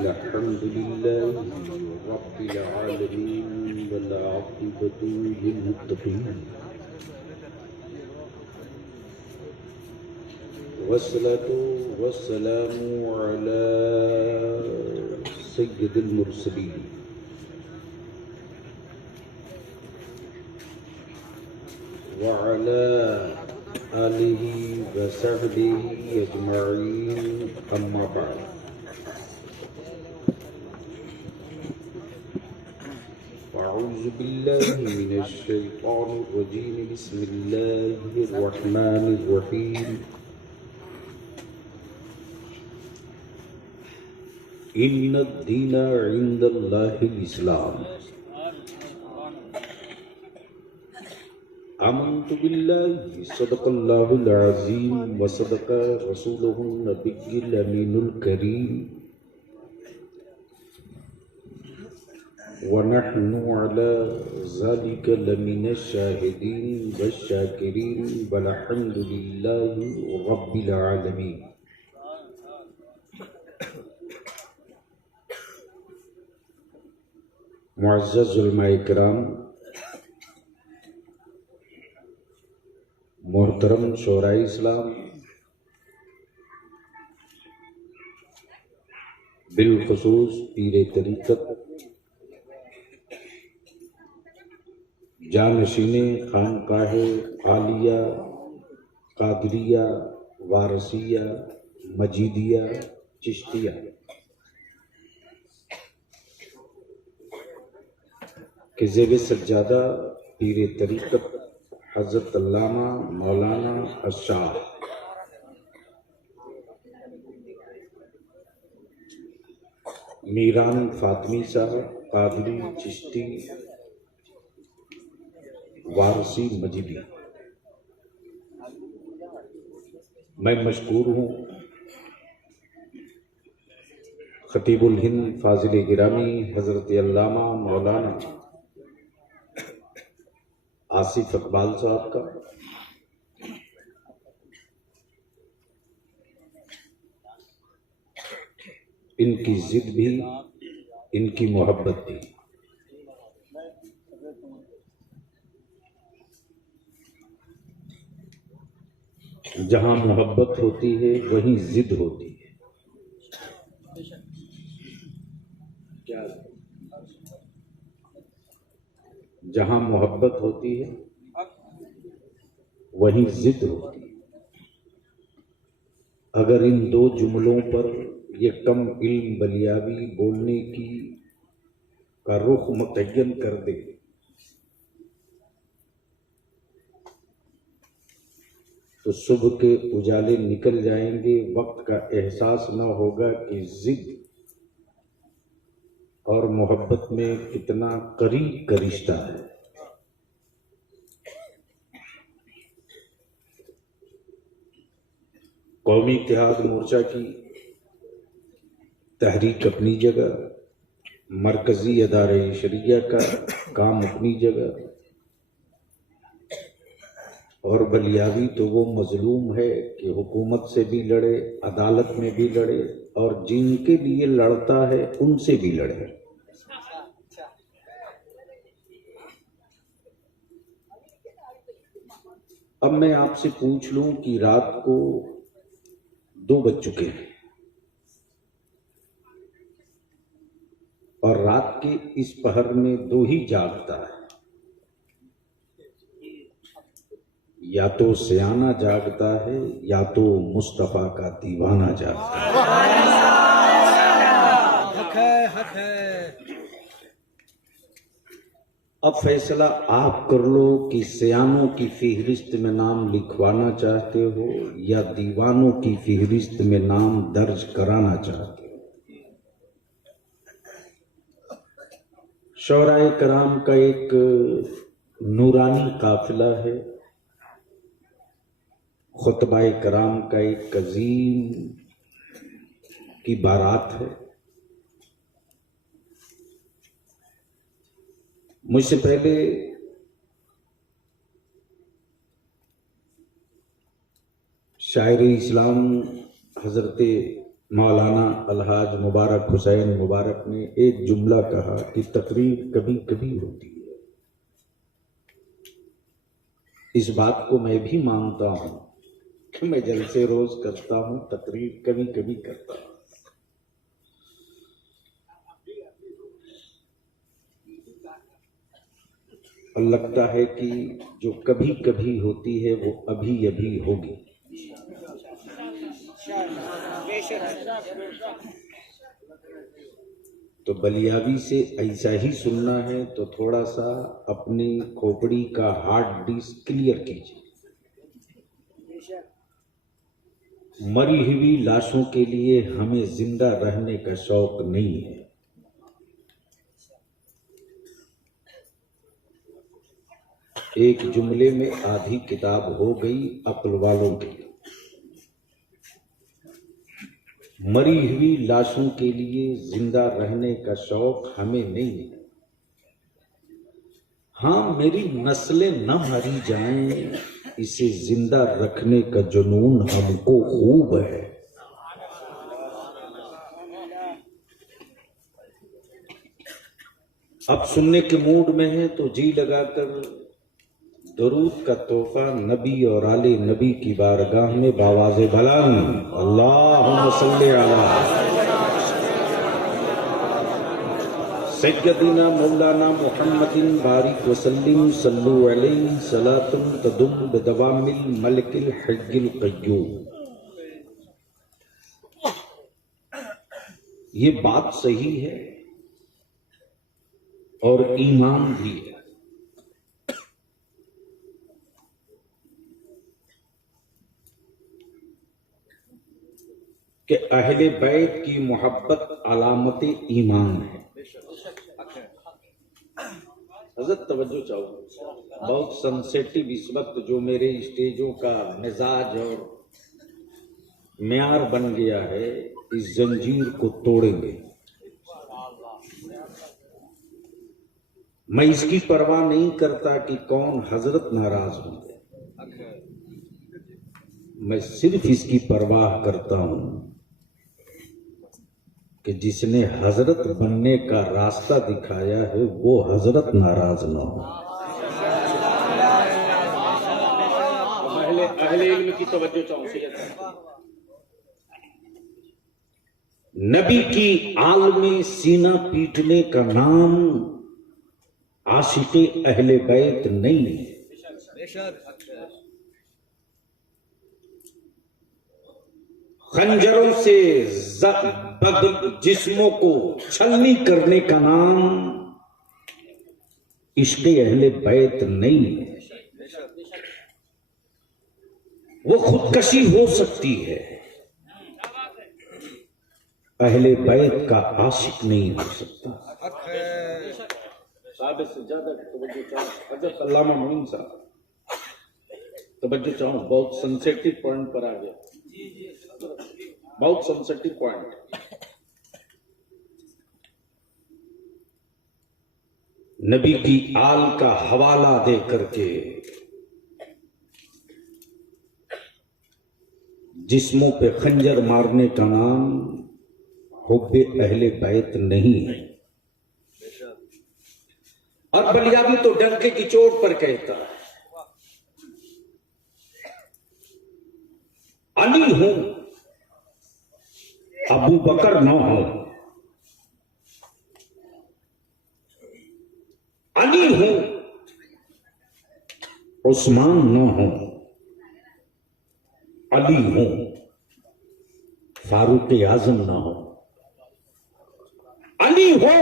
अल्हम्दुलिल्लाहि रब्बिल आलमीन वल आक़िबतु लिल मुत्तक़ीन वस्सलातु वस्सलामु अला सय्यिदिल मुरसलीन व अला आलिहि व सहबिहि अजमईन अम्मा बाद। अऊज़ु बिल्लाहि मिनश शैतानिर रजीम बिस्मिल्लाहिर रहमानिर रहीम इन्नद-दीना इंदल्लाहिल इस्लाम आमन्तु बिल्लाहि सदक़ल्लाहुल अज़ीम व सदक़ रसूलुहुन नबिय्युल अमीनुल करीम व नहनु अला ज़ालिका लमिनश शाहिदीन वश्शाकिरीन वल्हम्दुलिल्लाहि रब्बिल आलमीन। मुअज़्ज़ज़ उलमाए किराम, मोहतरम शोराए इस्लाम, बिलखुसूस पीरे तरीक़त, जानशीने खानकाहे आलिया कादरिया वारसिया मजीदिया चिश्तिया के ज़ेब सज्जादा पीरे तरीक़त हज़रत अल्लामा मौलाना अशाह मीरान फातमी साहब कादरी चिश्ती वारसी मजीदी, मैं मशकूर हूँ खतीबुल हिंद फाजिल गिरामी हज़रत अल्लामा मौलाना आसिफ इकबाल साहब का, इनकी जिद भी इनकी मोहब्बत भी। जहां मोहब्बत होती है वहीं जिद होती है। क्या जहां मोहब्बत होती है वहीं जिद होती है। अगर इन दो जुमलों पर ये कम इल्म बलियावी बोलने की का रुख मुतय्यन कर दे तो सुबह के उजाले निकल जाएंगे, वक्त का एहसास न होगा कि जिद और मोहब्बत में कितना करीब का रिश्ता है। कौमी इत्तेहाद मोर्चा की तहरीक अपनी जगह, मरकजी अदारे शरिया का काम अपनी जगह, और बलियावी तो वो मजलूम है कि हुकूमत से भी लड़े, अदालत में भी लड़े, और जिनके लिए लड़ता है उनसे भी लड़े। अब मैं आपसे पूछ लूं कि रात को 2 बज चुके हैं और रात के इस पहर में 2 ही जागता है, या तो सियाना जागता है या तो मुस्तफा का दीवाना जागता है। हक है। अब फैसला आप कर लो कि सियानों की फहरिस्त में नाम लिखवाना चाहते हो या दीवानों की फहरिस्त में नाम दर्ज कराना चाहते हो। शौराए कराम का एक नूरानी काफिला है, खुतबाए कराम का एक अजीम की बारात है। मुझसे पहले शायर इस्लाम हजरत मौलाना अलहाज मुबारक हुसैन मुबारक ने एक जुमला कहा कि तकरीर कभी कभी होती है। इस बात को मैं भी मानता हूं कि मैं जलसे रोज करता हूं, तकरीर कभी कभी करता हूं। और लगता है कि जो कभी कभी होती है वो अभी अभी होगी। तो बलियाबी से ऐसा ही सुनना है तो थोड़ा सा अपनी खोपड़ी का हार्ड डिस्क क्लियर कीजिए। मरी हुई लाशों के लिए हमें जिंदा रहने का शौक नहीं है। एक जुमले में आधी किताब हो गई अक्ल वालों की। मरी हुई लाशों के लिए जिंदा रहने का शौक हमें नहीं है। हाँ, मेरी नस्लें न मरी जाएं, इसे जिंदा रखने का जुनून हमको खूब है। अब सुनने के मूड में है तो जी लगाकर दरूद का तोहफा नबी और आले नबी की बारगाह में बावाज़े बुलंद अल्लाहुम्मा सल्ली अला सय्यदिना मौलाना मुहम्मदिन बारिक वसल्लिम सल्लु अलैहि सलातुन तदुम बिदवामिल मलिकिल हय्यिल क़य्यूम। ये बात सही है और ईमान भी है कि अहले बैत की मोहब्बत अलामत ईमान है। हज़रत तवज्जो चाहो, बहुत सेंसिटिव इस वक्त जो मेरे स्टेजों का मिजाज और म्यार बन गया है, इस जंजीर को तोड़ेंगे। मैं इसकी परवाह नहीं करता कि कौन हजरत नाराज होंगे, मैं सिर्फ इसकी परवाह करता हूं कि जिसने हजरत बनने का रास्ता दिखाया है वो हजरत नाराज ना हो। अहले इल्म की तवज्जो चाहूं। नबी की आल में सीना पीटने का नाम आशिके अहले बैत नहीं है। खंजरों से जिस्मों को छलनी करने का नाम इश्क़े अहले बैत नहीं है। वो खुदकशी हो सकती है, अहले बैत का आशिक नहीं हो सकता। साहब से ज्यादा तवज्जो चाहो, हज़रत अल्लामा मोइन साहब तवज्जो चाहो, बहुत सेंसिटिव पॉइंट पर आ गया, बहुत सेंसिटिव पॉइंट। नबी की आल का हवाला दे करके जिस्मों पे खंजर मारने का नाम हुब्बे अहले बैत नहीं है। और बलियाबी तो डंके की चोट पर कहता है, अली हूं अबू बकर न हो, अली हूं उस्मान न हो, अली हूं फारूक आजम न हो, अली हो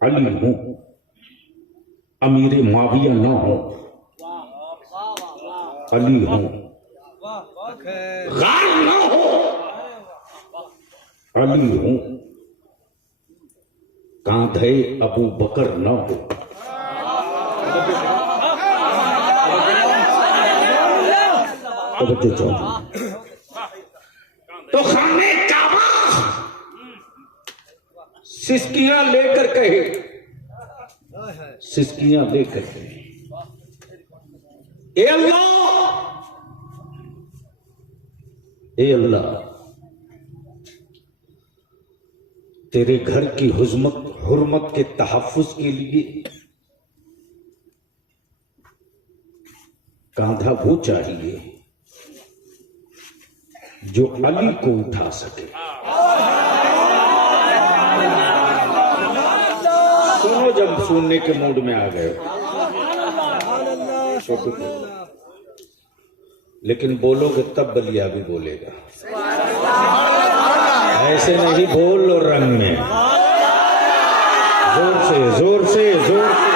अली हूं अमीर मुआविया न हो, अली हूं गाल न हो, अली हूं कांधे अबू बकर न हो। तो खाने काबा सिस्कियां लेकर कहे, सिस्कियां लेकर कहे, ए अल्लाह, ए अल्लाह तेरे घर की हुर्मत के तहफ्फुज के लिए कांधा वो चाहिए जो अली को उठा सके। सुनो, जब सुनने के मूड में आ गए छोटू, लेकिन बोलोगे तब बलिया भी बोलेगा। ऐसे नहीं, बोल लो रंग में, जोर से जोर से जोर से।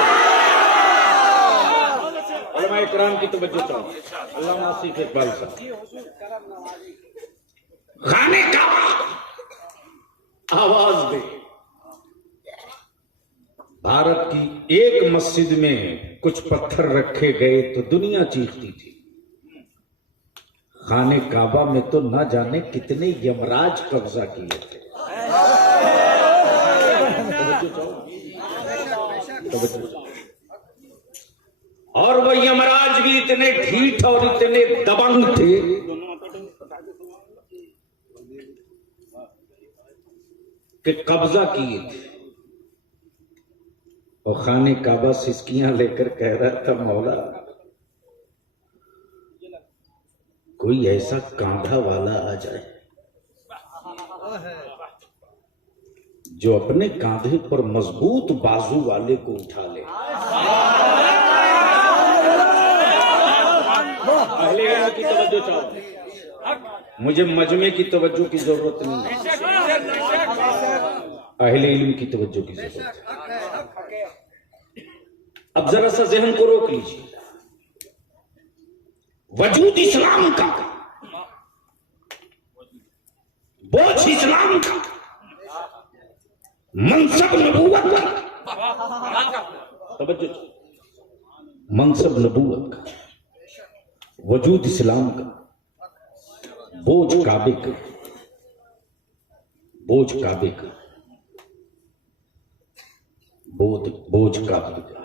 उलमा इकराम की तवज्जो चाहो। अल्लाह नासिफ इकबाल साहब, खाने का आवाज दे। भारत की एक मस्जिद में कुछ पत्थर रखे गए तो दुनिया चीखती थी। खाने काबा में तो ना जाने कितने यमराज कब्जा किए थे। और वह यमराज भी इतने ढीठ और इतने दबंग थे कि कब्जा किए थे। और खाने काबा सिसकियां लेकर कह रहा था, मौला कोई ऐसा कांधा वाला आ जाए जो अपने कांधे पर मजबूत बाजू वाले को उठा ले। अहले इल्म की तवज्जो चाहो, मुझे मजमे की तवज्जो की जरूरत नहीं है, अहले इल्म की तवज्जो की जरूरत है। अब जरा सा जहन को रोक लीजिए। वजूद इस्लाम का, बोझ इस्लाम का, मनसब नबूवत का, तवज्जो, मनसब नबूवत का, वजूद इस्लाम का, बोझ काबे का, बोझ काबे का, बोझ काबे का।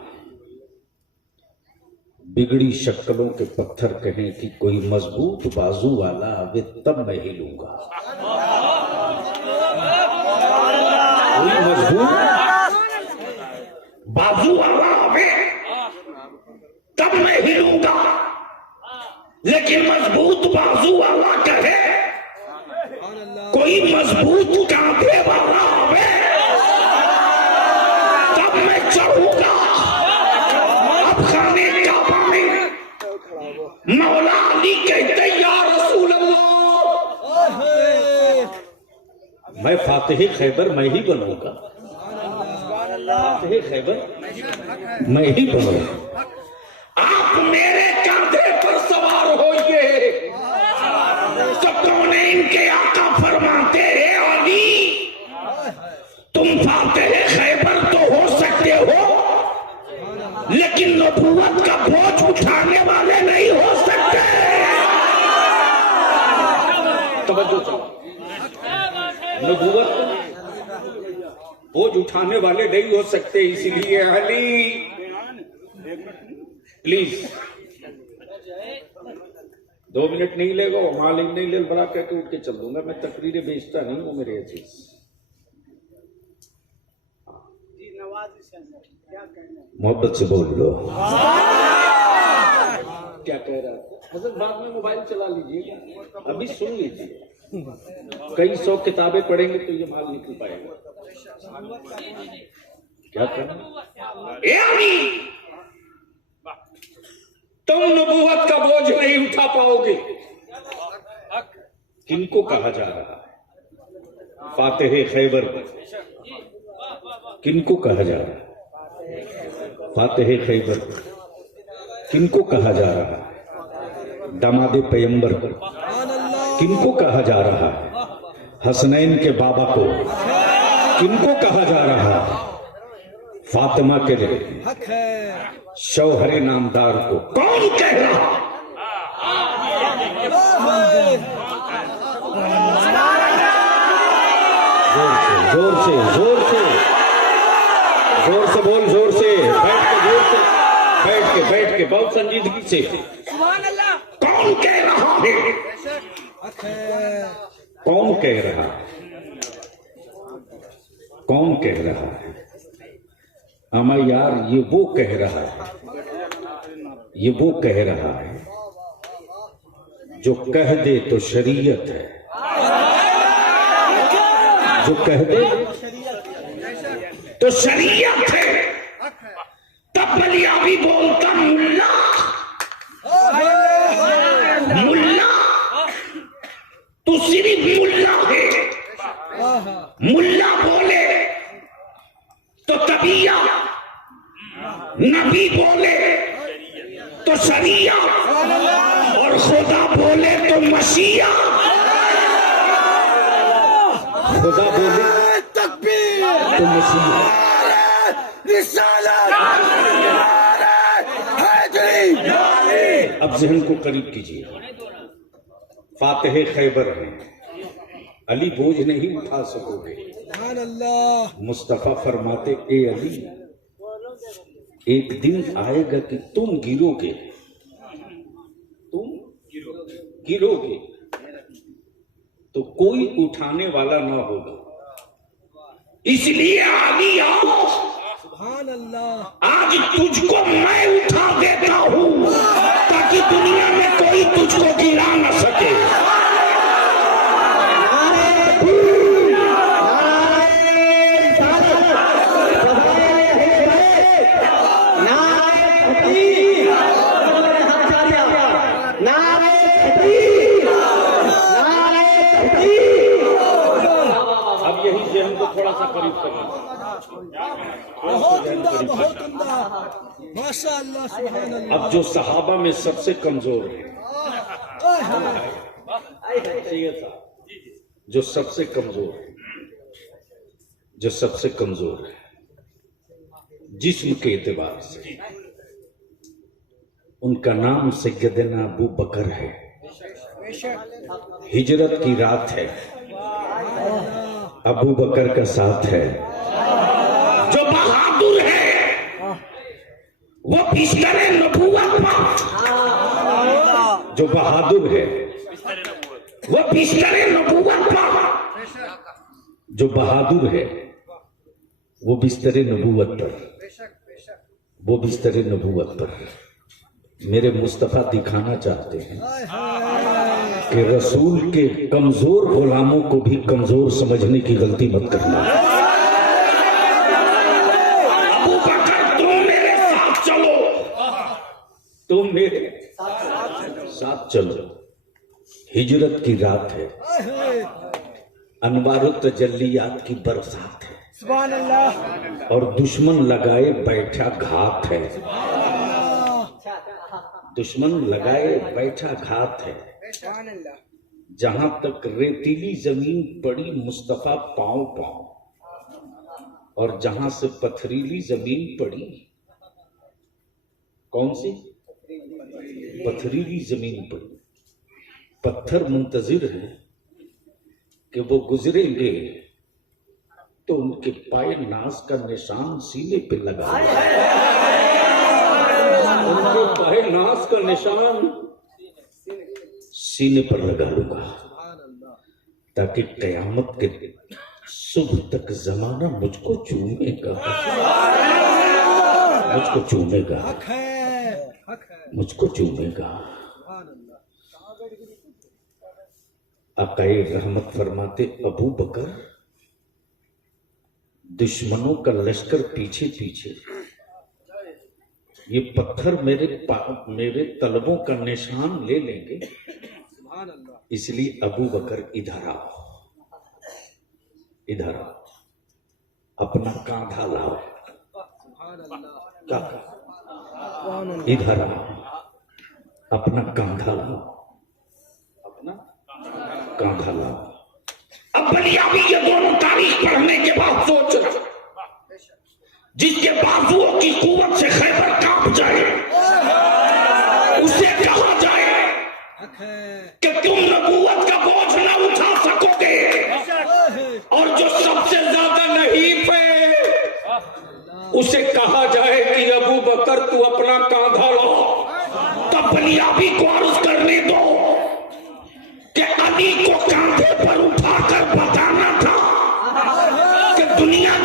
बिगड़ी शक्लों के पत्थर कहें कि कोई मजबूत बाजू वाला आवे तब मैं हिलूंगा। कोई मजबूत बाजू वाला आवे तब मैं हिलूंगा, लेकिन मजबूत बाजू वाला कहे, कोई मजबूत कांधे वाला आवे तब मैं चढ़ूंगा। मौला अली कहते, या रसूल अल्लाह, मैं फातिह खैबर मैं ही बनूंगा, फातिह खैबर मैं ही बनूंगा। आप मेरे कांधे पर सवार होइए तो कौन इनके आका फरमाते हैं, अली तुम फातिह खैबर तो हो सकते हो, लेकिन नबूवत का बोझ उठाने वाले नहीं हो सकते। नबूवत बोझ उठाने वाले नहीं हो सकते, इसलिए अली प्लीज 2 मिनट नहीं लेगा, मालिक नहीं ले बड़ा कहकर उठ के चल दूंगा। मैं तकरीरें बेचता नहीं हूं मेरे अजीज। मोहब्बत से बोल लो। क्या कह रहा था हजरत? बाद में मोबाइल चला लीजिएगा, अभी सुन लीजिए। कई 100 किताबें पढ़ेंगे तो ये माल निकल पाएगा। क्या कहना? तुम नबूवत का बोझ नहीं उठा पाओगे। किनको कहा जा रहा है? फातिह खैबर किनको कहा जा रहा है? फातिह खैबर किनको कहा जा रहा है? दामादे पैगंबर किनको कहा जा रहा है? हसनैन के बाबा को किनको कहा जा रहा है? फातिमा के शौहरे नामदार को कौन कह रहा? जोर से जोर से जोर से बोल, जोर से बैठ के, जोर से बैठ के बहुत संजीदगी से। कौन कह रहा है? कौन कह रहा है? कौन कह रहा है? अमा यार, ये वो कह रहा है, ये वो कह रहा है जो कह दे तो शरीयत है, जो कह दे तो शरीयत है। तब बलियाबी बोलता मुल्ला, मुल्ला तू सिर्फ मुल्ला है। मुल्ला बोले तो तबिया, नबी बोले तो शरिया, और खुदा बोले तो मसीहा। खुदा बोले तो मसीहा। अब जहन को करीब कीजिए। फातिह खैबर है, अली बोझ नहीं उठा सकोगे। मुस्तफा फरमाते, ए अली, एक दिन आएगा कि तुम गिरोगे, तुम गिरोगे तो कोई उठाने वाला ना होगा। इसलिए अली आओ, आज तुझको मैं उठा देता हूं ताकि दुनिया में कोई तुझको गिरा न सके। अब यही जहन को थोड़ा सा करीब करना। माशाअल्लाह, सुभान अल्लाह। अब जो सहाबा में सबसे कमजोर है, जो सबसे कमजोर है, जो सबसे कमजोर है जिस्म के एतबार से, उनका नाम सैयदना अबू बकर है। हिजरत की रात है, अबू बकर का साथ है। जो बहादुर है वो बिस्तर नबूवत पर, जो बहादुर है वो बिस्तर नबूवत पर, जो बहादुर है वो बिस्तर नबूवत पर, वो बिस्तर नबूवत पर। मेरे मुस्तफा दिखाना चाहते हैं कि रसूल के कमजोर गुलामों को भी कमजोर समझने की गलती मत करना। अबू बकर, तुम मेरे साथ चलो, तुम मेरे साथ चलो। हिजरत की रात है, अनवारुत तजल्लियात की बरसात है, सुभान अल्लाह। और दुश्मन लगाए बैठा घात है, दुश्मन लगाए बैठा घात है। जहां तक रेतीली जमीन पड़ी मुस्तफा पांव पांव, और जहां से पथरीली जमीन पड़ी, कौन सी? पथरीली जमीन पड़ी। पत्थर मुंतजिर है कि वो गुजरेंगे तो उनके पाए नाज का निशान सीने पे लगा, उनके पाए नाज का निशान सीने पर लगा लूंगा, ताकि कयामत के सुबह तक जमाना मुझको चूमेगा, मुझको चूमेगा, मुझको चूमेगा। आकाए रहमत फरमाते, अबू बकर, दुश्मनों का लश्कर पीछे पीछे, ये पत्थर मेरे तलबों का निशान ले लेंगे, इसलिए अबू बकर इधर आओ, इधर आओ, अपना कांधा लाओ, इधर आओ, अपना कांधा लाओ, अपना कांधा लाओ। अब बलियाबी ये दोनों तारीख पढ़ने के बाद सोच, जिसके बाजुओं की कुव्वत से खैबर कांप जाए, उसे कहा जाए कि तुम नबूवत का बोझ न उठा सकोगे, और जो सबसे ज्यादा नहीं पे, उसे कहा जाए कि अबू बकर तू अपना कांधा लो। तब बलियाबी को अर्ज करने दो कि अली को कांधे पर उठाकर बताना था कि दुनिया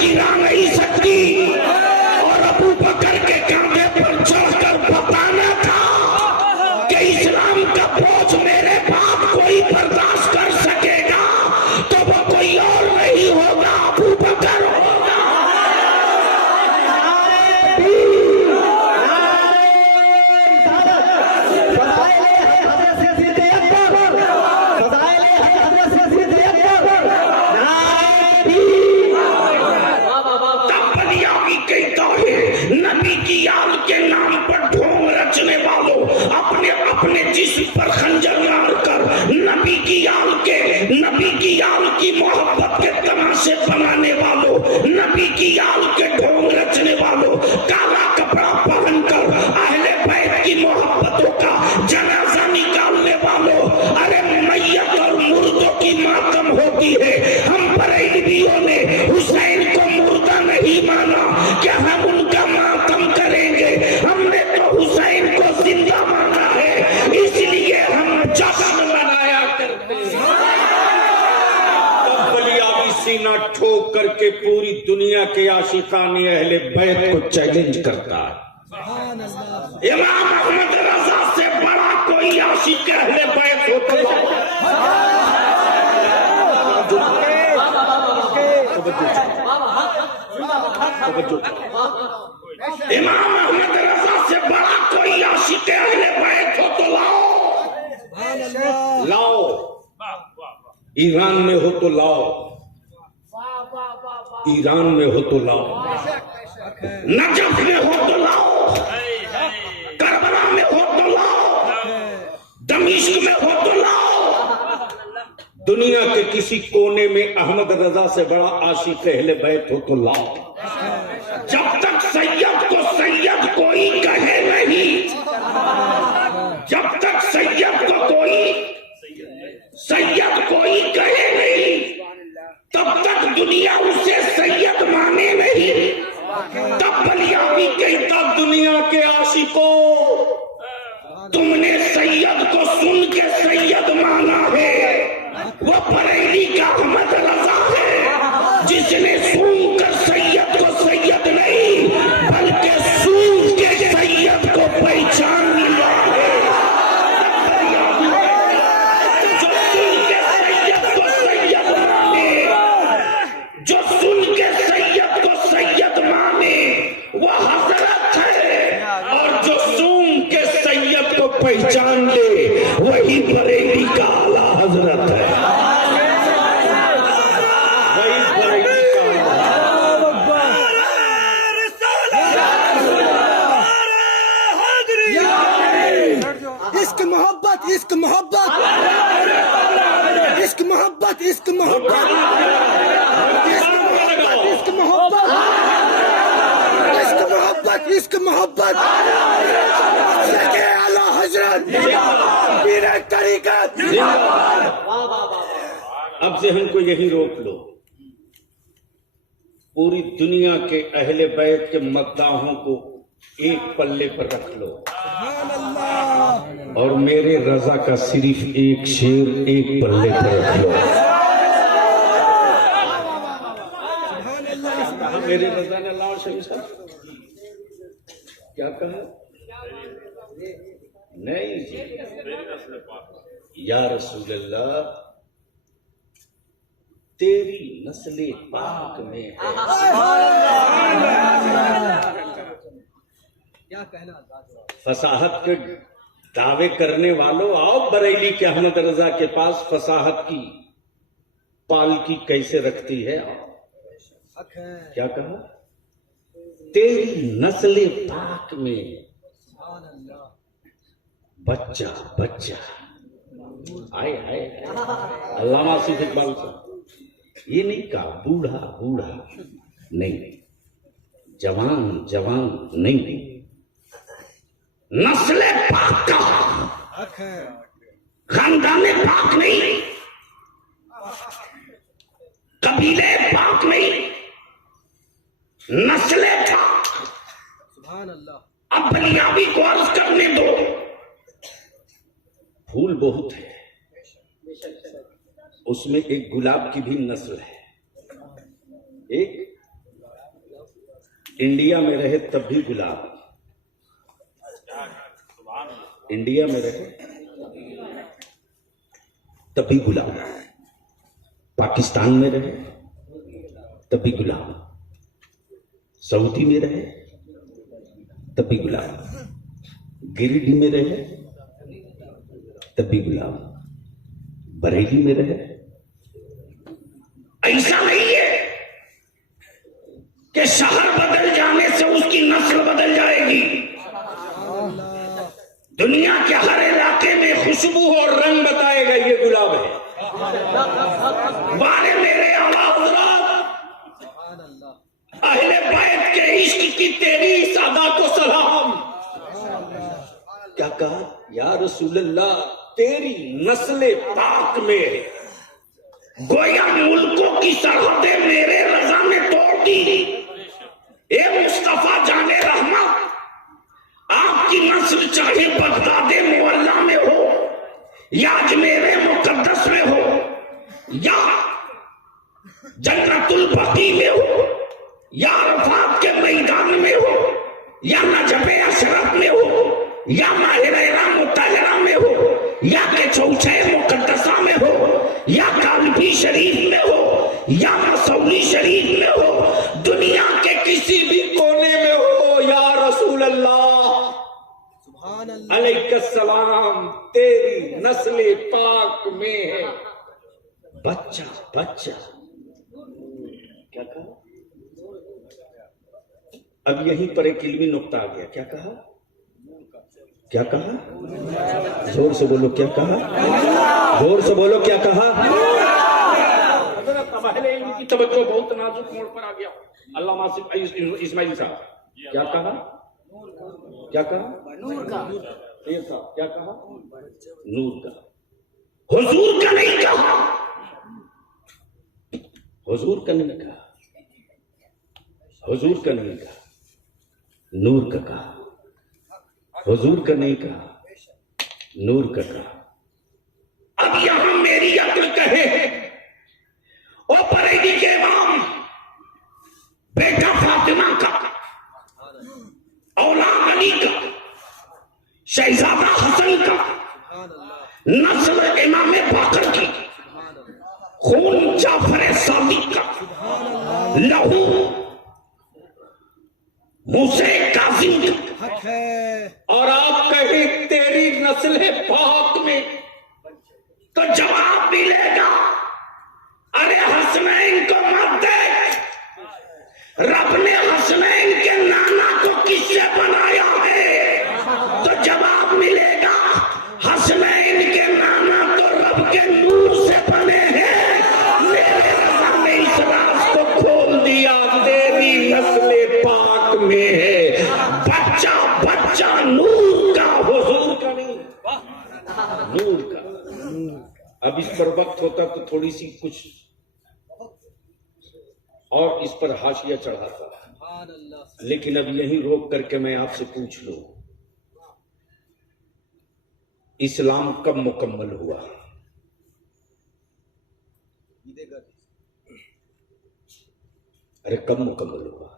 आल की मोहब्बत के तमाशे बनाने वालों, नबी की आल के ढोंग रचने वालों, काला कपड़ा पहनकर अहले बैत की मोहब्बतों का जनाजा निकालने वालों, अरे मैयत और मुर्दों की मातम होती है। हम बरेलवियों ने हुसैन को मुर्दा नहीं माना, क्या हम उनका मातम करेंगे? हमने तो हुसैन को जिंदा माना है, इसलिए हम जश्न मनाया करते हैं। बलियाबी सीना ठोक करके पूरी दुनिया के आशिकाने अहले बैत को चैलेंज करता है। इमाम अहमद रजा से बड़ा कोई आशिक अहले बैत हो तो इमाम अहमद रजा से बड़ा कोई आशिक अहले बैत हो तो लाओ। ईरान में हो तो लाओ, ईरान में हो तो लाओ, नजफ में हो तो लाओ, करबला में हो तो लाओ, दमिश्क में हो तो लाओ। दुनिया के किसी कोने में अहमद रजा से बड़ा आशिक अहले बैत हो तो लाओ। जब तक सैयद को सैयद कोई कहे नहीं, जब तक सैयद को कोई सैयद कोई कहे नहीं, तब तक दुनिया उसे सैयद माने नहीं। तब बलियाबी कहता दुनिया के आशिकों, तुमने सैयद को सुन के सैयद माना है, वो बरेली का अहमद रजा है जिसने सुनकर सैयद को सैयद नहीं बल्कि सुन के सैयद को पहचान लिया है। जो सुन के सैयद को सैयद माने, जो सुन के सैयद को सैयद माने वो हजरत है, और जो सुन के सैयद को पहचान ले वही बरेली का आला हजरत है। इश्क मोहब्बत, इश्क मोहब्बत, इश्क मोहब्बत, इश्क मोहब्बत, इश्क मोहब्बत, इश्क मोहब्बत, इश्क मोहब्बत, शेखे आला हजरत, पीर तरीकत। अब से हमको यही रोक लो। पूरी दुनिया के अहले बैत के मद्दाहों को एक पल्ले पर रख लो, और मेरे रजा का सिर्फ एक शेर एक पल्ले पर रख लो। मेरे रजा ने अल्लाह शरीफ साहब क्या कहा? नहीं जी, या रसूल अल्लाह तेरी नस्ले पाक में है। क्या कहना? फसाहत के दावे करने वालों, आओ बरेली के अहमद रजा के पास फसाहत की पालकी कैसे रखती है। क्या कहा? तेरी नस्ले पाक में बच्चा बच्चा। आए आए अल्लामा सिद्दीक इकबाल साहब, ये नहीं कहा बूढ़ा बूढ़ा नहीं, जवान जवान नहीं, नस्ले पाक का, खानदाने पाक नहीं, कबीले पाक नहीं, नस्ले पाक। सुभान अल्लाह। अब बलियाबी को अर्ज करने दो। फूल बहुत है, उसमें एक गुलाब की भी नस्ल है। एक इंडिया में रहे तब भी गुलाब, इंडिया में रहे तब भी गुलाब, पाकिस्तान में रहे तब भी गुलाब, सऊदी में रहे तब भी गुलाब, गिरिडीह में रहे तब भी गुलाब, बरेली में रहे। ऐसा नहीं है कि शहर बदल जाने से उसकी नस्ल बदल जाएगी। दुनिया के हर इलाके में खुशबू और रंग बताएगा ये गुलाब है। बारे मेरे आला हज़रात, अहले बैत के इश्क की तेरी सादा को सलाम। क्या कहा? या रसूलल्लाह, तेरी नस्ले पाक में गोया मुल्कों की सरहदें मेरे रजा ने तोड़ दी। ए मुस्तफा जाने रहमत, आपकी नस्ल चाहे बगदादे मोहल्ला में हो या अजमेरे मुकद्दस में हो या जन्नतुल बकी में हो या अरफात के मैदान में हो या नजबे अशरफ में हो या माहिरा मुताहिरा में हो या के चौछे मुकद्दसा में हो या कालबी शरीफ में हो या मसौली शरीफ में हो, दुनिया के किसी भी कोने में हो, या रसूल अल्लाह अलैहिस्सलाम, तेरी नस्ले पाक में है बच्चा बच्चा। क्या कहा? अब यहीं पर एक इल्मी नुक्ता आ गया। क्या कहा? क्या कहा? जोर से बोलो, क्या कहा? जोर से बोलो, क्या कहा? पहले इनकी तवज्जो बहुत नाजुक मोड़ पर आ गया। अल्लामा इस्माइल साहब, क्या कहा? क्या कहा? नूर का। क्या कहा? नूर का। हुजूर का नहीं कहा, हुजूर का नहीं कहा, हुजूर का नहीं कहा, नूर का कहा। हुजूर का नहीं कहा, नूर का कहा। अब यहां मेरी अक्ल कहे, ओ बरेली के इमाम, बेटा फातिमा का, औलाद अली का, शहजादा हसन का, नस्ल इमाम बाकर की, खून जाफर सादिक का, लहू मूसे कासिम का, और आप कहें तेरी नस्ल पाक में, तो जवाब मिलेगा, अरे हसनैन को मत देख, रब ने हसनैन के नाना को किससे बनाया है? तो जवाब मिलेगा, हसनैन के नाना तो रब के नूर से बने हैं। मेरे रब ने इस राज को खोल दिया, तेरी नस्ल पाक में है बच्चा बच्चा नूर का, हुजूर का नहीं, नूर का। अब इस पर वक्त होता तो थोड़ी सी कुछ और इस पर हाशिया चढ़ाता, लेकिन अब यहीं रोक करके मैं आपसे पूछ लूं, इस्लाम कब मुकम्मल हुआ? अरे कब मुकम्मल हुआ?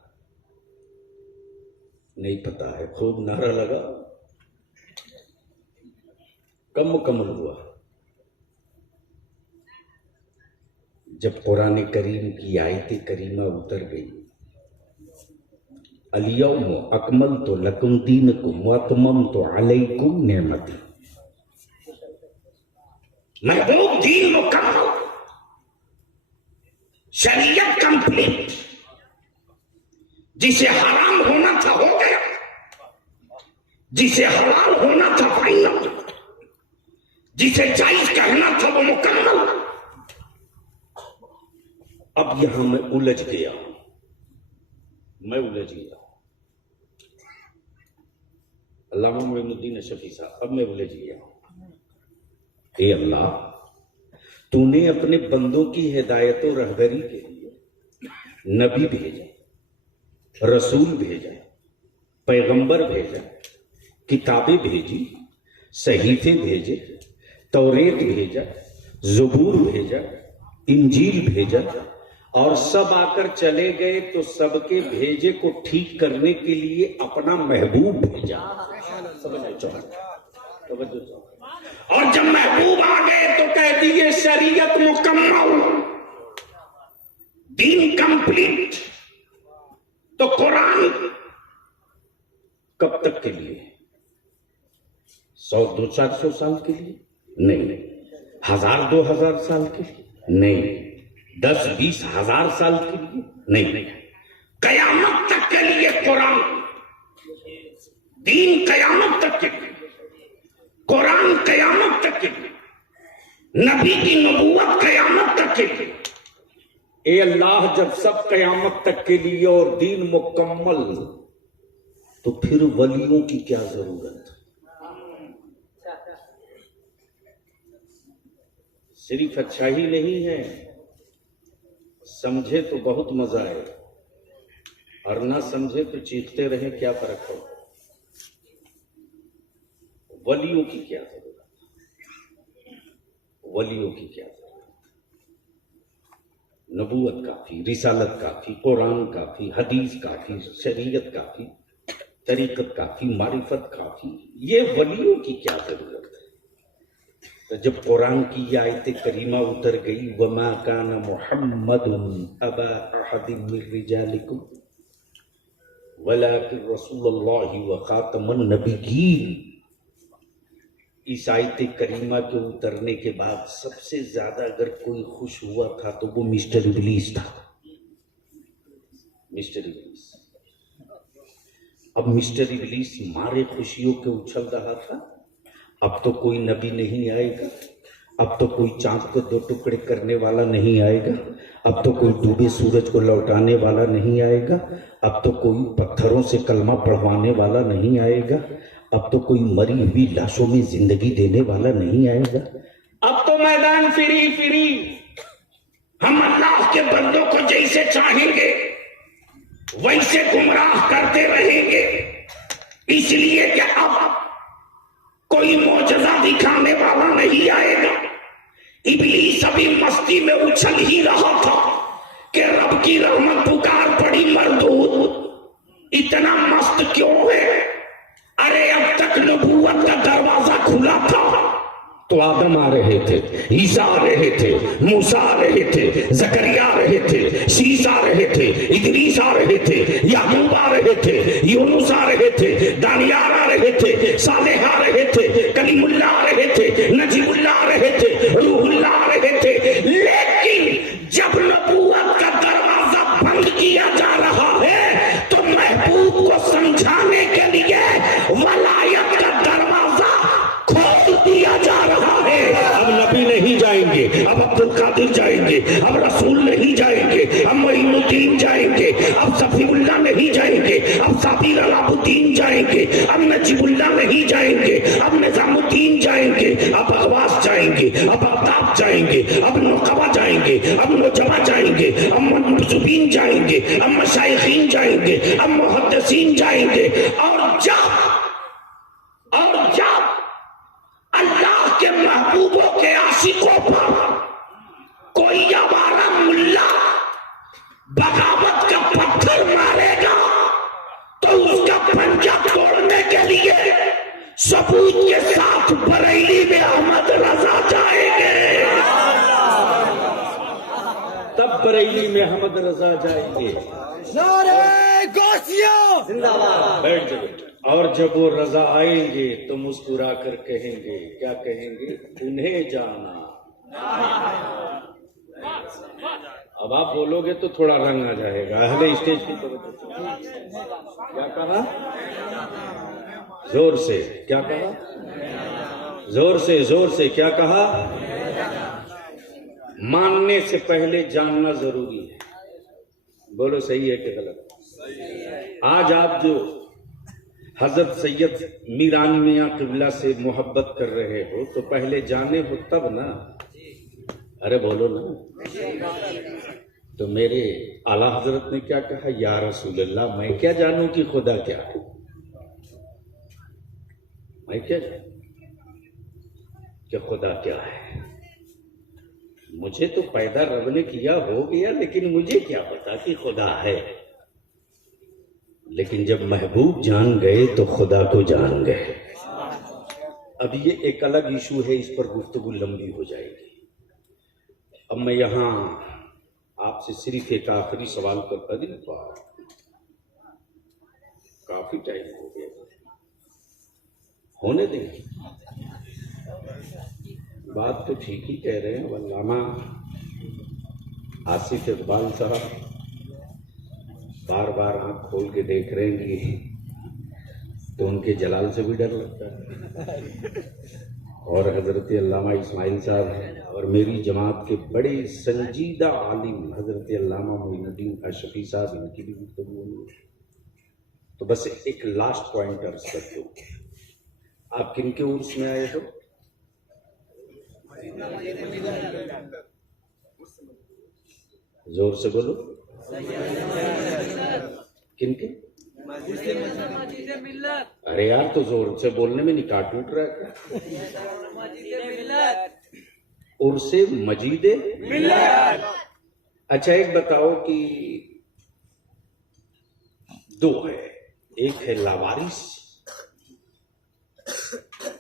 नहीं पता है, खूब नारा लगा। कब मुकम्मल हुआ? जब कुरान करीम की आयत करीमा उतर गई, अल-यौम अकमलतु लकुम दीनकुम व अतममतु अलैकुम नेमती। महबूब दीन मुकम्मल, शरीयत कंप्लीट, जिसे हराम होना था हो गया, जिसे हलाल होना था फाइनल, जिसे जायज कहना था वो मुकम्मल। अब यहां मैं उलझ गया, मैं उलझ गया। अल्लामा मोइनुद्दीन शफी साहब, अब मैं उलझ गया। ए अल्लाह, तूने अपने बंदों की हिदायत और रहबरी के लिए नबी भेजा, रसूल भेजा, पैगंबर भेजा, किताबें भेजी, सहीफे भेजे, तौरेत भेजा, ज़बूर भेजा, इंजील भेजा, और सब आकर चले गए तो सबके भेजे को ठीक करने के लिए अपना महबूब भेजा। और जब महबूब आ गए तो कह दिए शरीयत मुकम्मल, दीन कंप्लीट। तो कुरान कब तक के लिए? 100-200-400 साल के लिए? नहीं। 1000-2000 साल के लिए? नहीं। 10-20 हजार साल के लिए? नहीं। कयामत तक के लिए कुरान, दीन कयामत तक के लिए, कुरान कयामत तक के लिए। नबी की नबूवत कयामत तक के लिए। ए अल्लाह, जब सब कयामत तक के लिए और दीन मुकम्मल, तो फिर वलियों की क्या जरूरत? सिर्फ अच्छा ही नहीं है, समझे तो बहुत मजा आए और ना समझे तो चीखते रहे, क्या फर्क हो? वलियों की क्या जरूरत? वलियों की क्या जरूरत? नबूवत काफी, रिसालत काफी, कुरान काफी, हदीस काफी, शरीयत काफी, तरीकत काफी, मारिफत काफी, ये वलियों की क्या जरूरत है? तो जब कुरान की आयत करीमा उतर गई, वमा काना मुहम्मदुन अबा अहदिन मिन रिजालिकुम वलाकिन रसूलुल्लाहि व खातमुन नबिय्यीन, इस आयत करीमा के उतरने के बाद सबसे ज्यादा अगर कोई खुश हुआ था तो वो मिस्टर इब्लीस था। मिस्टर इब्लीस। अब मिस्टर इब्लीस मारे खुशियों के उछल रहा था, अब तो कोई नबी नहीं आएगा, अब तो कोई चांद को दो टुकड़े करने वाला नहीं आएगा, अब तो कोई डूबे सूरज को लौटाने वाला नहीं आएगा, अब तो कोई पत्थरों से कलमा पढ़वाने वाला नहीं आएगा, अब तो कोई मरी हुई लाशों में जिंदगी देने वाला नहीं आएगा। अब तो मैदान फिरी फिरी, हम अल्लाह के बंदों को जैसे चाहेंगे वैसे गुमराह करते रहेंगे, इसलिए कि अब कोई मौजज़ा दिखाने वाला नहीं आएगा। इब्लीस अभी मस्ती में उछल ही रहा था कि रब की रहमत पुकार पड़ी, मरदूद इतना मस्त क्यों है? अरे अब तक नबूवत का दरवाजा खुला था तो आदम आ रहे थे, ईसा आ रहे थे, मूसा आ रहे थे, जकरिया आ रहे थे, शीस आ रहे थे, इदरीस आ रहे थे, याकूब आ रहे थे, यूनुस आ रहे थे, दानियार आ रहे थे, सालेह आ रहे थे, कलीमुल्लाह आ रहे थे, नजीमुल्लाह आ रहे थे, रूहुल्लाह आ रहे थे। लेकिन जब नबूवत का दरवाजा बंद किया जा रहा है तो महबूब को समझाने के लिए वलायत का दरवाजा खोल दिया जा रहा है। अब नबी नहीं जाएंगे, अब अब्दुल कादिर जाएंगे, अब रसूल नहीं जाएंगे, अब मोइनुद्दीन जाएंगे, अब सफीउल्लाह नहीं जाएंगे, अब साबिर अलाउद्दीन जाएंगे, अब नजीबुल्लाह नहीं जाएंगे, अब निजामुद्दीन जाएंगे, अब अखवास जाएंगे, अब अफ्ताब जाएंगे, अब नुकबा जाएंगे, अब नोजबा जाएंगे, अब मंसूबीन जाएंगे, अब मशाइखीन जाएंगे, अब मुहद्दिसीन जाएंगे। और जब अल्लाह के महबूबों के आशिकों पर कोई आवारा मुल्ला बगावत का पत्थर मारेगा तो उसका पंजा तोड़ने के लिए सबूत के साथ बरेली में अहमद रजा जाएंगे। तब बरेली में अहमद रजा जाएंगे। नारे गौसिया जिंदाबाद। बैठ जाओ। और जब वो रजा आएंगे तो मुस्कुरा कर कहेंगे, क्या कहेंगे? उन्हें जाना। अब आप बोलोगे तो थोड़ा रंग आ जाएगा। अहले स्टेज की तरफ क्या कहा? जोर से क्या कहा? जोर से क्या कहा? मानने से पहले जानना जरूरी है। बोलो सही है कि गलत? आज आप जो हजरत सैयद मीरान मियां किबला से मोहब्बत कर रहे हो तो पहले जाने हो तब ना। अरे बोलो ना। तो मेरे आला हजरत ने क्या कहा? या रसूल अल्लाह, मैं क्या जानूं कि खुदा क्या है? मैं क्या जानूं कि खुदा क्या है? मुझे तो पैदा रब ने किया हो गया, लेकिन मुझे क्या पता कि खुदा है। लेकिन जब महबूब जान गए तो खुदा को जान गए। अब ये एक अलग इशू है, इस पर गुफ्तगू लंबी हो जाएगी। अब मैं यहां आपसे सिर्फ एक आखिरी सवाल करता दिन, काफी टाइम हो गया, होने देंगे। बात तो ठीक ही कह रहे हैं अल्लामा आसिफ इकबाल साहब, बार बार आंख खोल के देख रहे हैं तो उनके जलाल से भी डर लगता है। और हजरत अल्लामा इस्माइल साहब हैं और मेरी जमात के बड़े संजीदा आलिम हजरत अल्लामा मोइनुद्दीन अशफी साहब, इनकी भी गुफ्तगू होगी। तो बस एक लास्ट पॉइंट अर्ज कर दूं, आप किन के उर्स में आए हो? जोर से बोलो। किन के? अरे यार, तो जोर से बोलने में निकाह टूट रहा है। उर्से मजीदे मिल्लत। अच्छा, एक बताओ कि दो है, एक है लावारिस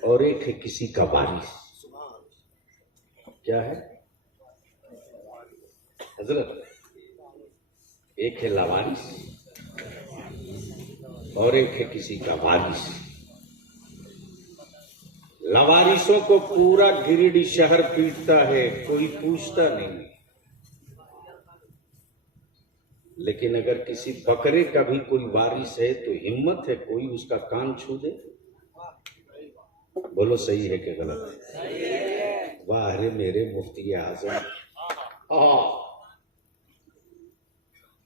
और एक है किसी का वारिस। क्या है हजरत? एक है लावारिस और एक है किसी का वारिस। लवारिसों को पूरा गिरिडीह शहर पीटता है, कोई पूछता नहीं। लेकिन अगर किसी बकरे का भी कोई वारिस है तो हिम्मत है कोई उसका कान छू दे? बोलो सही है कि गलत है? वाह रे मेरे मुफ्ती आजम,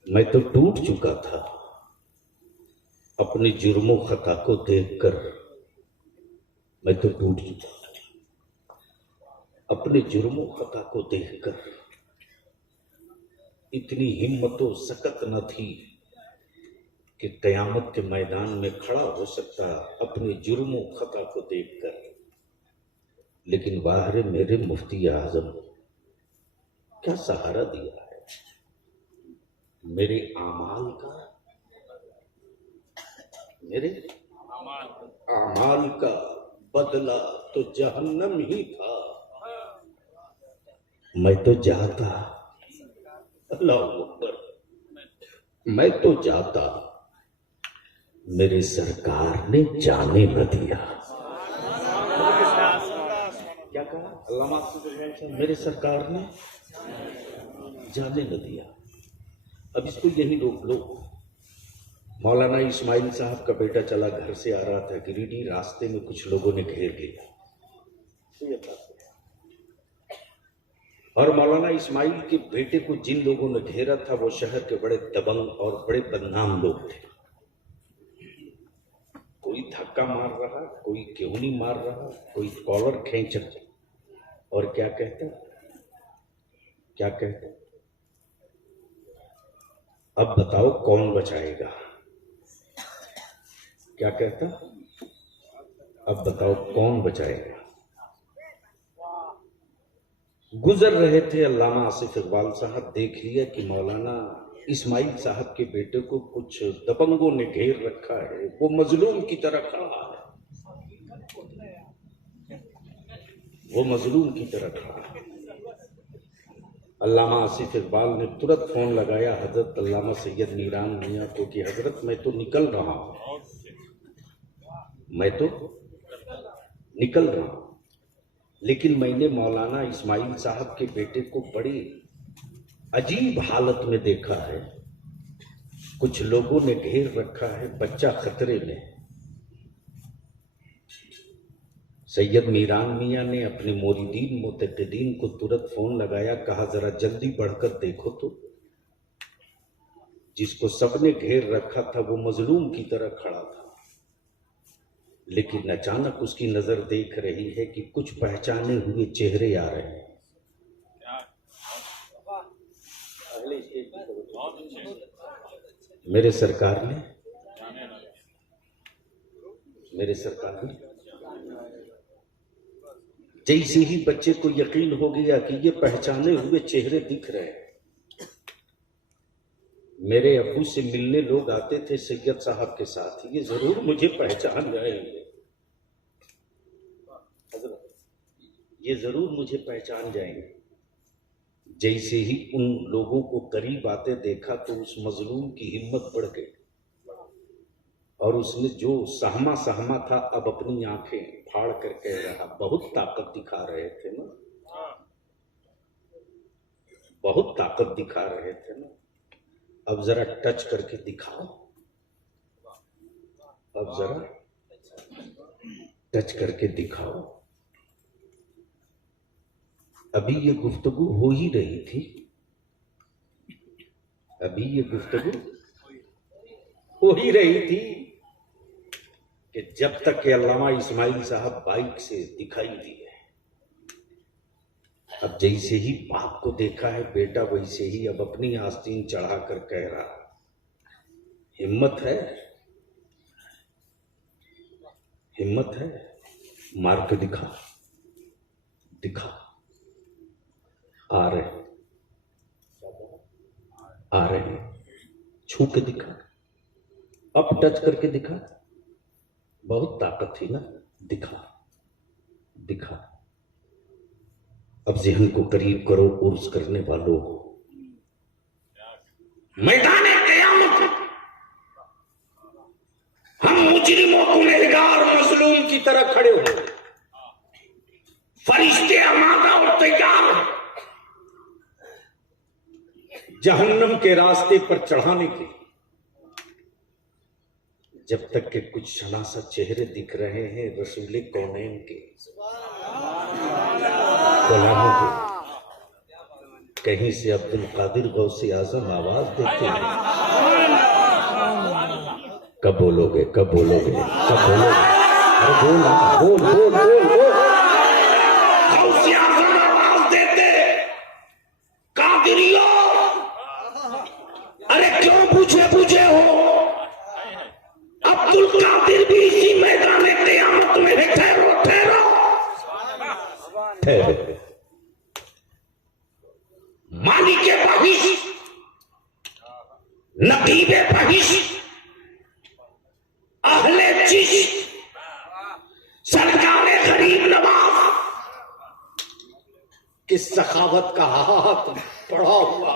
मैं तो टूट चुका था अपने जुर्मों खता को देखकर। मैं तो टूट चुका था अपने जुर्मों खता को देखकर। इतनी हिम्मतों सकत न थी कि कयामत के मैदान में खड़ा हो सकता अपने जुर्मों खता को देखकर। लेकिन वाह रे मेरे मुफ्ती आजम, क्या सहारा दिया है मेरे आमाल का। मेरे आमाल का बदला तो जहन्नम ही था। मैं तो जाता, अल्लाह अकबर, मैं तो जाता, मेरे सरकार ने जाने न दिया। क्या कहा अल्लामा? मेरे सरकार ने जाने न दिया। अब इसको यही रोक लो। मौलाना इस्माइल साहब का बेटा चला घर से आ रहा था गिरिडीह, रास्ते में कुछ लोगों ने घेर लिया। और मौलाना इस्माइल के बेटे को जिन लोगों ने घेरा था वो शहर के बड़े दबंग और बड़े बदनाम लोग थे। कोई धक्का मार रहा, कोई केहूनी मार रहा, कोई कॉलर खींच रहा। और क्या कहते, क्या कहते? अब बताओ कौन बचाएगा? क्या कहता? अब बताओ कौन बचाएगा? गुजर रहे थे अल्लामा आसिफ इकबाल साहब, देख लिया कि मौलाना इस्माइल साहब के बेटे को कुछ दबंगों ने घेर रखा है, वो मजलूम की तरह खड़ा है। वो मजलूम की तरह खड़ा है। अल्लामा आसिफ इकबाल ने तुरंत फोन लगाया हजरत अल्लामा सैयद मीरान मियां को कि हजरत मैं तो निकल रहा हूं, मैं तो निकल रहा हूं, लेकिन मैंने मौलाना इस्माइल साहब के बेटे को बड़ी अजीब हालत में देखा है। कुछ लोगों ने घेर रखा है, बच्चा खतरे में। सैयद मीरान मियां ने अपने मोरीदीन मुतक़िदीन को तुरंत फोन लगाया, कहा जरा जल्दी बढ़कर देखो तो। जिसको सबने घेर रखा था वो मजलूम की तरह खड़ा था, लेकिन अचानक उसकी नजर देख रही है कि कुछ पहचाने हुए चेहरे आ रहे हैं। मेरे सरकार ने जैसे ही बच्चे को यकीन हो गया कि ये पहचाने हुए चेहरे दिख रहे हैं। मेरे अब्बू से मिलने लोग आते थे सैयद साहब के साथ, ये जरूर मुझे पहचान जाएंगे, ये जरूर मुझे पहचान जाएंगे। जैसे ही उन लोगों को करीब आते देखा तो उस मजलूम की हिम्मत बढ़ गई और उसने जो सहमा था अब अपनी आंखें फाड़ कर कह रहा, बहुत ताकत दिखा रहे थे ना, बहुत ताकत दिखा रहे थे ना, अब जरा टच करके दिखाओ, अब जरा टच करके दिखाओ। अभी ये गुफ्तगू हो ही रही थी, अभी ये गुफ्तगू हो ही रही थी कि जब तक के अल्लामा इस्माइल साहब बाइक से दिखाई दिए, अब जैसे ही बाप को देखा है बेटा, वैसे ही अब अपनी आस्तीन चढ़ाकर कह रहा, हिम्मत है, हिम्मत है, मार के दिखा, दिखा। आ रहे, आ रहे हैं, छू के दिखा, अब टच करके दिखा, बहुत ताकत थी ना, दिखा, दिखा। अब ज़हन को करीब करो, उर्स करने वालों, मैदान क़यामत हम मुजरिमों गुनहगार मजलूम की तरह खड़े हो, फरिश्ते आमादा और तैयार जहन्नम के रास्ते पर चढ़ाने के। जब तक के कुछ शनासा चेहरे दिख रहे हैं रसूल कौनैन के, गुलामों के, कहीं से अब्दुल कादिर गौसे आजम आवाज देते हैं, कब बोलोगे, कब बोलोगे, कब बोलोगे, अरे बोल बोल बोल बोल बोल। गौसे आजम आवाज देते, कादिरियो, अरे क्यों पूछे पूछे हो, अब्दुल कादिर भी इसी मैदान क़यामत में है, ठहरो ठहरो ठहरो। मालिके बहिश, नकीबे बहिश, अहले चिश, सरकारे गरीब नवाज की सखावत का हाथ पड़ा हुआ।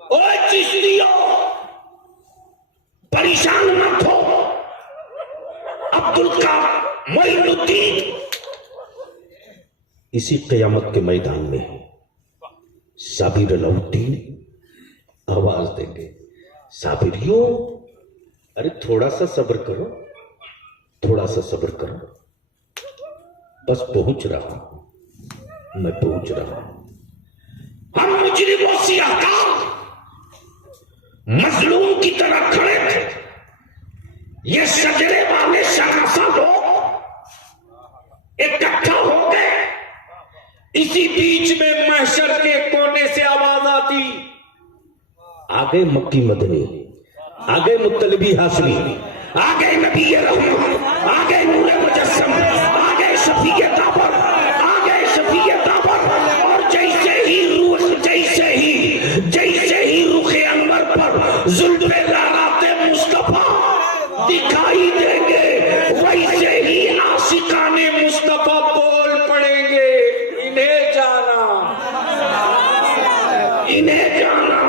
ओए चिश्तियों, परेशान मत हो, अब्दुल का मोइनुद्दीन इसी क़यामत के मैदान में साबिर अलाउद्दीन आवाज देंगे, साबिरियों, अरे थोड़ा सा सब्र करो, थोड़ा सा सब्र करो, बस पहुंच रहा हूं, मैं पहुंच रहा हूं। हम मुजरिमों से हकार मजलूम की तरह खड़े थे, ये सजरे वाले शनासा लोग इकट्ठा हो गए। इसी बीच में महशर के कोने से आवाज आती, आगे मक्की मदनी, आगे मुत्तलबी हाशमी, आगे नबी रहमत, आगे नूरे मुजस्सम, आगे शफीए ताबर, आगे शफीए ताबर। और जैसे ही रुखे अनवर पर जुल्फे लहराते मुस्तफा दिखाई देंगे, वैसे ही आशिकाने मुस्तफा बोल पड़ेंगे, इन्हें जाना, इन्हें जाना,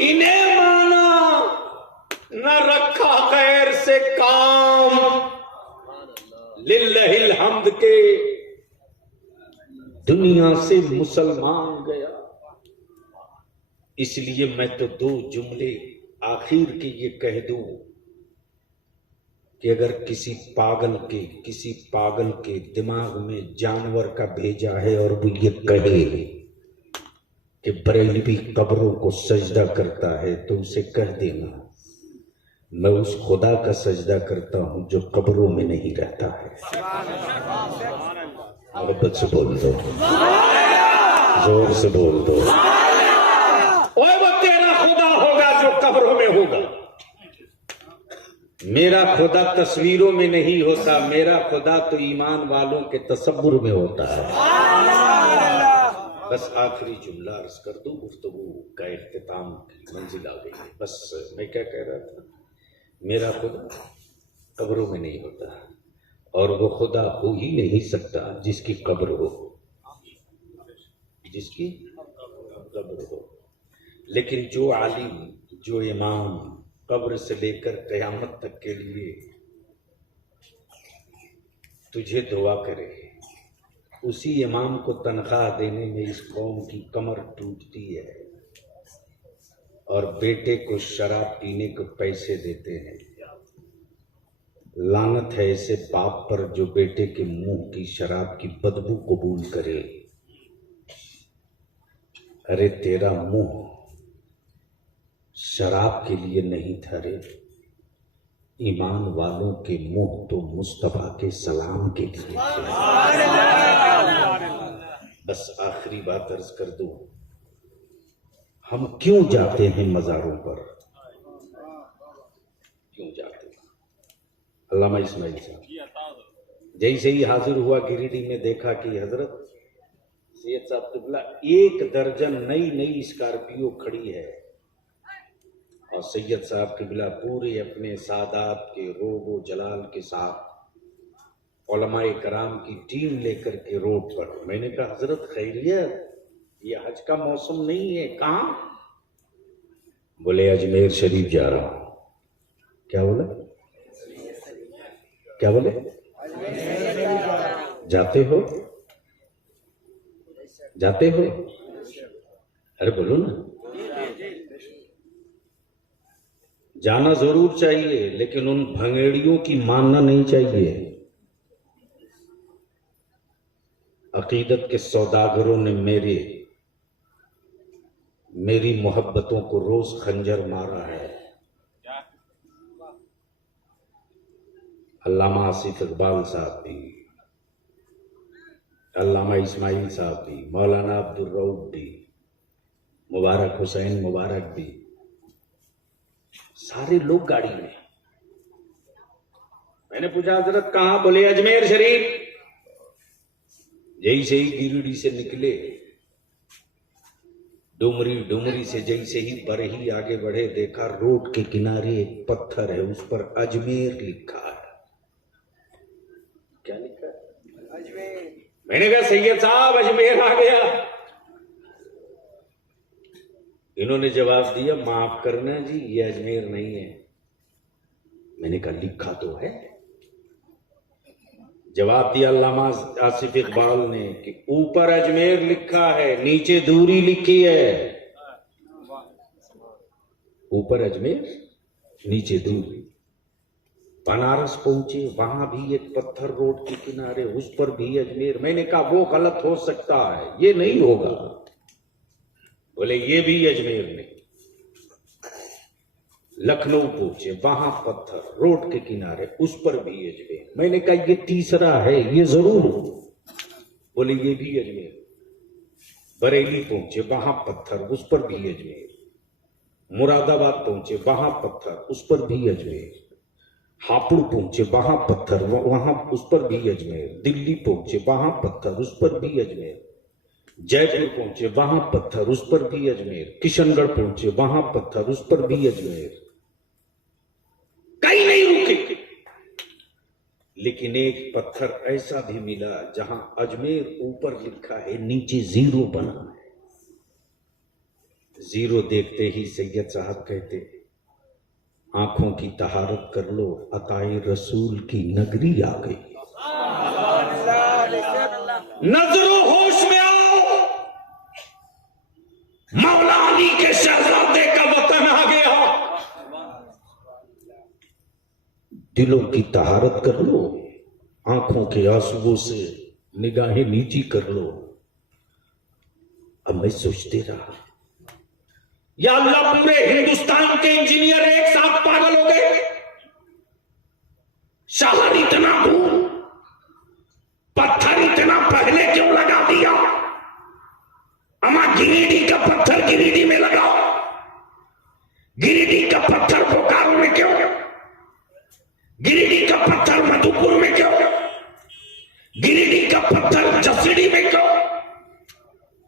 इन्हें माना, न रखा गैर से काम, लिल्लाहिल हम्द के दुनिया से मुसलमान गया। इसलिए मैं तो दो जुमले आखिर के ये कह दूं कि अगर किसी पागल के दिमाग में जानवर का भेजा है और वो ये कहे कि बरेलवी कब्रों को सजदा करता है, तो उसे कह देना मैं उस खुदा का सजदा करता हूं जो कब्रों में नहीं रहता है। मोहब्बत से बोल दो, जोर से बोल दो, ओए वो तेरा खुदा होगा जो कब्रों में होगा। मेरा खुदा तस्वीरों में नहीं होता, मेरा खुदा तो ईमान वालों के तसव्वुर में होता है। बस आखिरी जुमला अर्ज कर दूं, गुफ्तगू का इख्तिताम की मंजिल आ गई है। बस मैं क्या कह रहा था, मेरा खुदा कब्रों में नहीं होता, और वो खुदा हो ही नहीं सकता जिसकी कब्र हो, जिसकी कब्र हो। लेकिन जो आलिम, जो इमाम कब्र से लेकर क़यामत तक के लिए तुझे दुआ करे, उसी इमाम को तनख्वाह देने में इस कौम की कमर टूटती है, और बेटे को शराब पीने को पैसे देते हैं। लानत है ऐसे बाप पर जो बेटे के मुंह की शराब की बदबू कबूल करे। अरे तेरा मुंह शराब के लिए नहीं था रे, ईमान वालों के मुंह तो मुस्तफा के सलाम के लिए। बस आखिरी बात अर्ज कर दूं, हम क्यों जाते हैं मजारों पर? क्यों जाते हैं? अल्लामा इस्माइल साहब जैसे ही हाजिर हुआ गिरिडीह में, देखा कि हजरत सैयद साहब किबला 1 दर्जन नई नई स्कॉर्पियो खड़ी है और सैयद साहब किबला पूरे अपने सादात के रोबो जलाल के साथ उलमाए कराम की टीम लेकर के रोड पर। मैंने कहा हजरत खैरियत, ये हज का मौसम नहीं है, कहां? बोले अजमेर शरीफ जा रहा हूं। क्या बोले? क्या बोले? जाते हो? जाते हो? अरे बोलो ना। जाना जरूर चाहिए, लेकिन उन भंगेड़ियों की मानना नहीं चाहिए। अकीदत के सौदागरों ने मेरी मोहब्बतों को रोज खंजर मारा है। अल्लामा आसिफ इकबाल साहब भी, अल्लामा इस्माइल साहब भी, मौलाना अब्दुल रऊफ भी, मुबारक हुसैन मुबारक भी, सारे लोग गाड़ी में। मैंने पूछा हजरत कहां? बोले अजमेर शरीफ। जैसे ही गिरिडीह से निकले, डुमरी से जैसे ही बरही आगे बढ़े, देखा रोड के किनारे एक पत्थर है, उस पर अजमेर लिखा है। क्या लिखा है? अजमेर। मैंने कहा सैयद साहब अजमेर आ गया। इन्होंने जवाब दिया माफ करना जी, ये अजमेर नहीं है। मैंने कहा लिखा तो है। जवाब दिया अल्लामा आसिफ इकबाल ने कि ऊपर अजमेर लिखा है, नीचे दूरी लिखी है। ऊपर अजमेर, नीचे दूरी। बनारस पहुंचे, वहां भी एक पत्थर रोड के किनारे, उस पर भी अजमेर। मैंने कहा वो गलत हो सकता है, ये नहीं होगा। बोले ये भी अजमेर नहीं। लखनऊ पहुंचे, वहां पत्थर रोड के किनारे, उस पर भी अजमेर। मैंने कहा ये तीसरा है, ये जरूर हो। बोले ये भी अजमेर। बरेली पहुंचे, वहां पत्थर, उस पर भी अजमेर। मुरादाबाद पहुंचे, वहां पत्थर, उस पर भी अजमेर। हापुड़ पहुंचे, वहां पत्थर, वहां उस पर भी अजमेर। दिल्ली पहुंचे, वहां पत्थर, उस पर भी अजमेर। जयपुर पहुंचे, वहां पत्थर, उस पर भी अजमेर। किशनगढ़ पहुंचे, वहां पत्थर, उस पर भी अजमेर। कहीं नहीं रुके। लेकिन एक पत्थर ऐसा भी मिला जहां अजमेर ऊपर लिखा है, नीचे जीरो बना है। जीरो देखते ही सैयद साहब कहते, आंखों की तहारत कर लो, अताए रसूल की नगरी आ गई। नजरों होश में आओ, मौला अली के शहजादे का वतन आ गया। दिलों की तहारत कर लो, आंखों के आंसुओं से निगाहें नीची कर लो। अब मैं सोचते रहा, या अल्लाह पूरे हिंदुस्तान के इंजीनियर एक साथ पागल हो गए। शहर इतना दूर, पत्थर इतना पहले क्यों लगा दिया? अमा गिरिडीह का पत्थर गिरिडीह में लगाओ, गिरिडीह का पत्थर बोकारो में क्यों? गिरिडीह का पत्थर मधुपुर में क्यों? गिरिडीह का पत्थर जसीडीह में क्यों?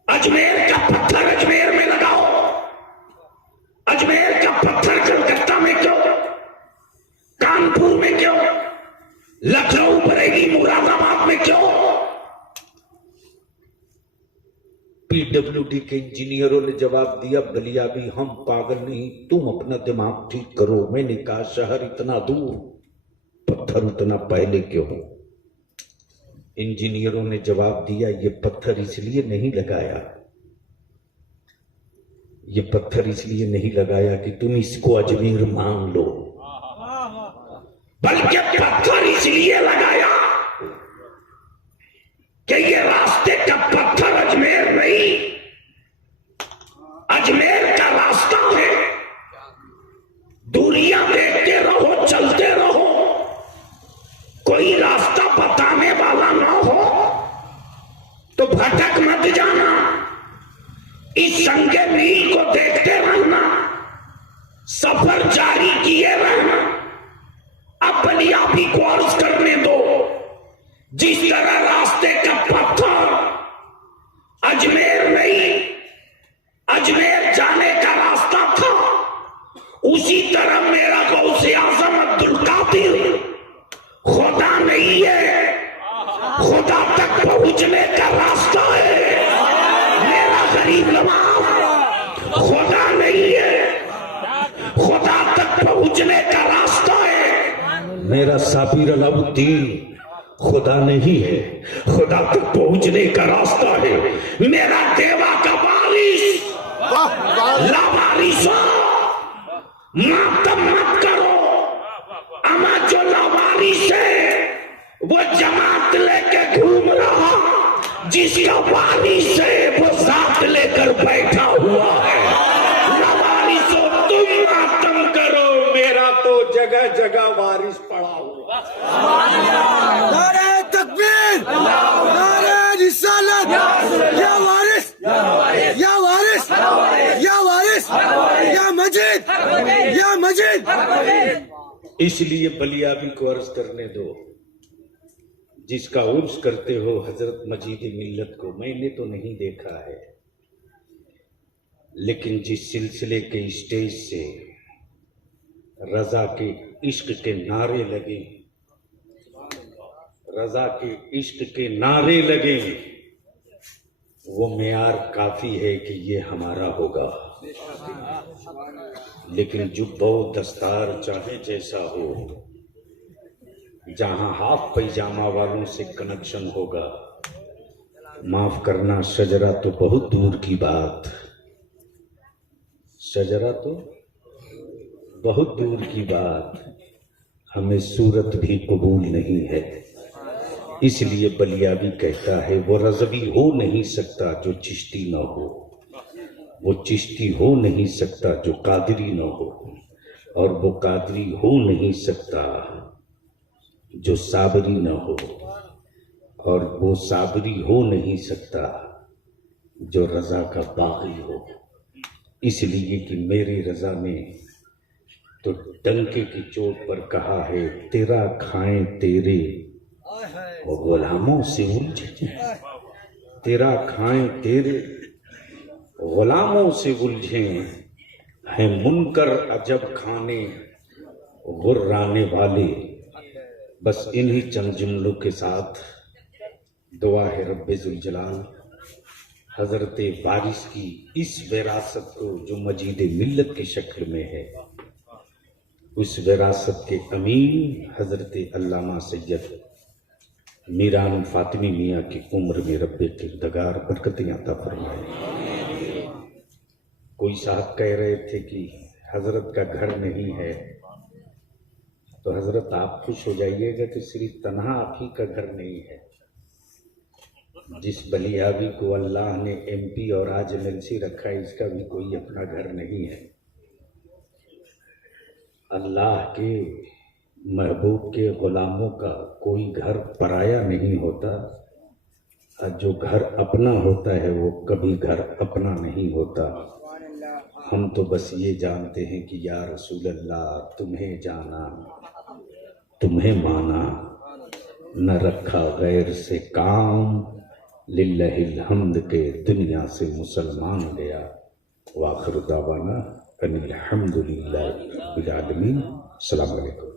अजमेर का पत्थर अजमेर में लगाओ, अजमेर का पत्थर कलकत्ता में क्यों? कानपुर में क्यों? लखनऊ, बरेली, मुरादाबाद में क्यों? पीडब्ल्यूडी के इंजीनियरों ने जवाब दिया, बलिया भी हम पागल नहीं, तुम अपना दिमाग ठीक करो। मैंने कहा शहर इतना दूर, पत्थर उतना पहले क्यों? इंजीनियरों ने जवाब दिया, ये पत्थर इसलिए नहीं लगाया, ये पत्थर इसलिए नहीं लगाया कि तुम इसको अजमेर मान लो, बल्कि पत्थर इसलिए लगाया कि ये रास्ते का पत्थर अजमेर नहीं, अजमेर जाने का रास्ता था, उसी तरह मेरा गौसे आजम अब्दुल कादिर खुदा नहीं है, खुदा तक पहुंचने का रास्ता है। मेरा गरीब नवाज खुदा नहीं है, खुदा तक पहुंचने का रास्ता है। मेरा साबिर अलाउद्दीन खुदा नहीं है, खुदा तक पहुंचने का रास्ता है। मेरा देवा का वारिस लावारिसो, मातम मत करो, अमा जो लावारिस है वो जमात लेके घूम रहा, जिसका वारिस है वो साथ लेकर बैठा हुआ है। लावारिसो तुम मातम करो, मेरा तो जगह जगह वारिस पड़ा हुआ। नारे तकबीर, नारे रिसालत, या वारिस, या वारिस, या वारिस, या मजीद, या मजीद। इसलिए बलियाबी को अर्ज करने दो, जिसका उर्स करते हो हजरत मजीद मिल्लत को मैंने तो नहीं देखा है, लेकिन जिस सिलसिले के स्टेज से रजा के इश्क के नारे लगे, रजा के इश्क के नारे लगे, वो मेयार काफी है कि ये हमारा होगा। लेकिन जुब्बो दस्तार चाहे जैसा हो, जहां हाफ पैजामा वालों से कनेक्शन होगा, माफ करना शजरा तो बहुत दूर की बात, शजरा तो बहुत दूर की बात, हमें सूरत भी कबूल नहीं है। इसलिए बलियाबी कहता है वो रज़वी हो नहीं सकता जो चिश्ती न हो, वो चिश्ती हो नहीं सकता जो कादरी न हो, और वो कादरी हो नहीं सकता जो साबरी न हो, और वो साबरी हो नहीं सकता जो रजा का बागी हो। इसलिए कि मेरी रजा ने तो डंके की चोट पर कहा है, तेरा खाएं तेरे गुलामों से उलझे, तेरा खाएं तेरे गुलामों से उलझे, हैं मुनकर अजब खाने गुर्राने वाले। बस इन्हीं चंद जुमलों के साथ दुआ है रब्बे जुल जलाल हजरत वारिस की इस विरासत को जो मजीद मिल्लत की शक्ल में है, उस विरासत के अमीन हजरत अल्लामा सैयद मीरान फातिमी मियाँ की उम्र में रब्बे किरदगार बरकतें अता फरमाए। कोई साहब कह रहे थे कि हजरत का घर नहीं है, तो हजरत आप खुश हो जाइएगा कि सिर्फ तन्हा आप ही का घर नहीं है। जिस बलियाबी को अल्लाह ने एमपी और आज एमएलसी रखा है, इसका भी कोई अपना घर नहीं है। अल्लाह के महबूब के गुलामों का कोई घर पराया नहीं होता, और जो घर अपना होता है वो कभी घर अपना नहीं होता। हम तो बस ये जानते हैं कि या रसूल अल्लाह तुम्हें जाना, तुम्हें माना, न रखा गैर से काम, लिल्लाहिल हम्द के दुनिया से मुसलमान गया। वाखिर दावाना अनिल हम्दुलिल्लाहि रब्बिल आलमीन। अस्सलामु अलैकुम।